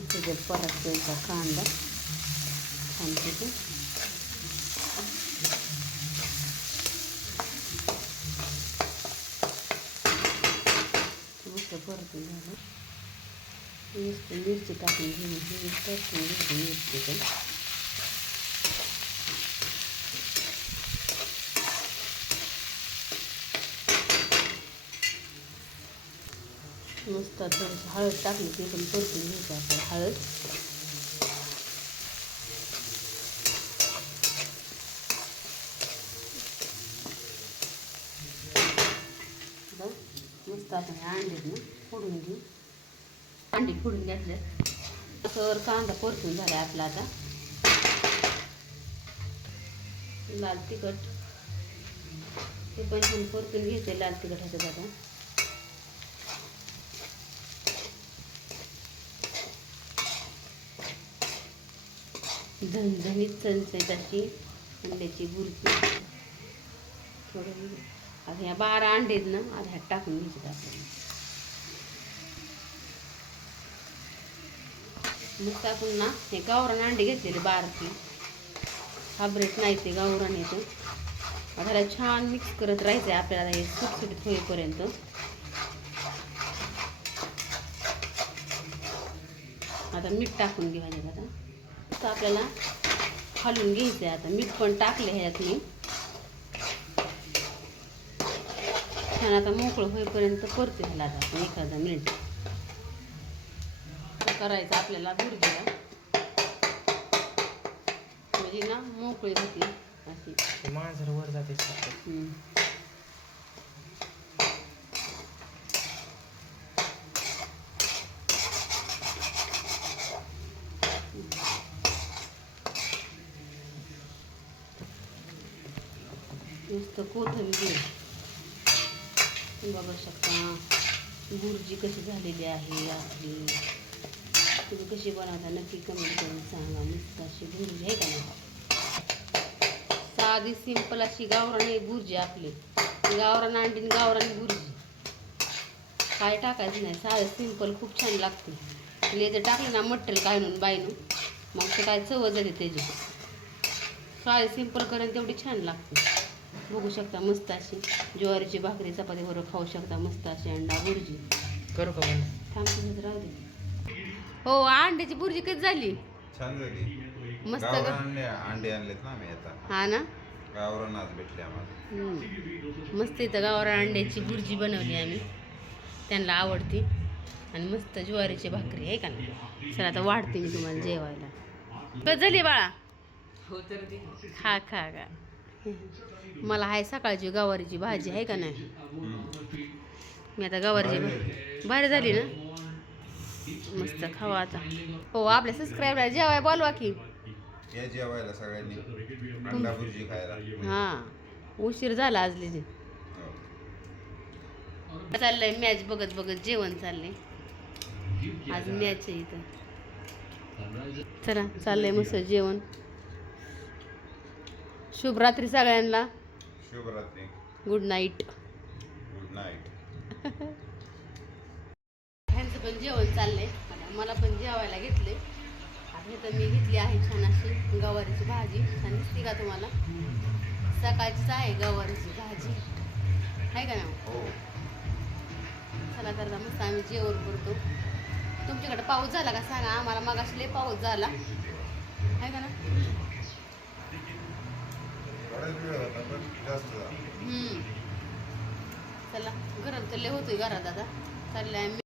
त्याच्यात परतायचा कांदा छानपैकी. मस्त परतून झालं. मस्त मिरची टाकून घेऊन परतून घ्यायची मिरची पण. मस्त थोडंसं हळद टाकली ती पण परतून घ्यायची आपल्याला हळद. मस्त आपण अंडे ना फोडून घेऊ. अंडी फोडून घेतल्या तर कांदा परतून झाला आपला. आता लाल तिखट ते पण छान परतून घ्यायचं लाल तिखट ह्याच्यात. आता झणझणीत चणचणीत अशी अंड्याची बुर्जी. थोडं आता ह्या 12 अंडे आहेत ना, आता ह्यात टाकून घ्यायचे आपल्याला. मग आपण ना हे गावरान अंडे घेतलेले बारकी, हायब्रिड नाही ते गावरान येतं. आता ह्याला छान मिक्स करत राहायचं आहे आपल्याला हे सुटसुटीत होईपर्यंत. आता मीठ टाकून घ्यायचं. आता आपल्याला हलवून घ्यायचं आहे. आता मीठ पण टाकले ह्यात मी. छान आता मोकळं होईपर्यंत परतून ह्याला आता आपण 1 मिनिट करायचं आपल्याला बुर्जीला. म्हणजे ना मोकळी होती अशी. मांजर वर जाते. नुसतं कोथिंबीर बघू शकता बुर्जी कशी झालेली आहे आपली. तुम्ही कशी बनवता नक्की कमेंट करून सांगा. मस्त अशी बुर्जी आहे का नाही. साधी सिंपल अशी गावरान बुर्जी आपली. गावरान अंडी गावरान बुर्जी काय टाकायचं नाही. साधं सिंपल खूप छान लागते. लेजर टाकलं ना मटेरियल काढून बायनून मग ते काय चव झाली त्याची. साधी सिंपल करेन तेवढी छान लागते. बघू शकता मस्त अशी ज्वारीची भाकरी चपाती बरोबर खाऊ शकता. मस्त अशी अंडा बुर्जी. करू का थांबून राहू दे. हो अंड्याची बुर्जी कधी झाली. छान झाली. मस्त गावरान अंडे आणलेत ना मी आता. हा ना गावरान आज भेटले आम्हाला. मस्त इथं गावरान अंड्याची बुर्जी बनवली आम्ही. त्यांना आवडती. आणि मस्त ज्वारीची भाकरी आहे का नाही. सर आता वाढते मी तुम्हाला जेवायला. कधी झाली बाळा. खा खा का. मला आहे सकाळची गवारीची भाजी आहे का नाही. मी आता गवारीची भारी झाली ना. मस्त खावा आता. हो आपल्या सबस्क्राईबला जेवाय बोलवा की. या जेवायला सगळ्यांनी अंडा भुर्जी खायला. हां उशीर झाला आज लिजे. चाललंय मॅच बघत बघत जेवण चाललंय. आज मॅच आहे इथं. चला चाललंय मस्त जेवण. शुभरात्री सगळ्यांना. शुभरात्री. Good night. Good night. ह्यांचं पण जेवण चाललंय. मला पण जेवायला घेतले. आता तर मी घेतली आहे छान अशी गवारीची भाजी. छान दिसते का तुम्हाला. सकाळचीच आहे गवारीची भाजी आहे का ना. चला तर मस्त आम्ही जेवण करतो. तुमच्याकडे पाऊस झाला का सांगा आम्हाला. मगाशी लय पाऊस झाला आहे का ना. चला गरम तर लय होतोय घरात. आता चाललंय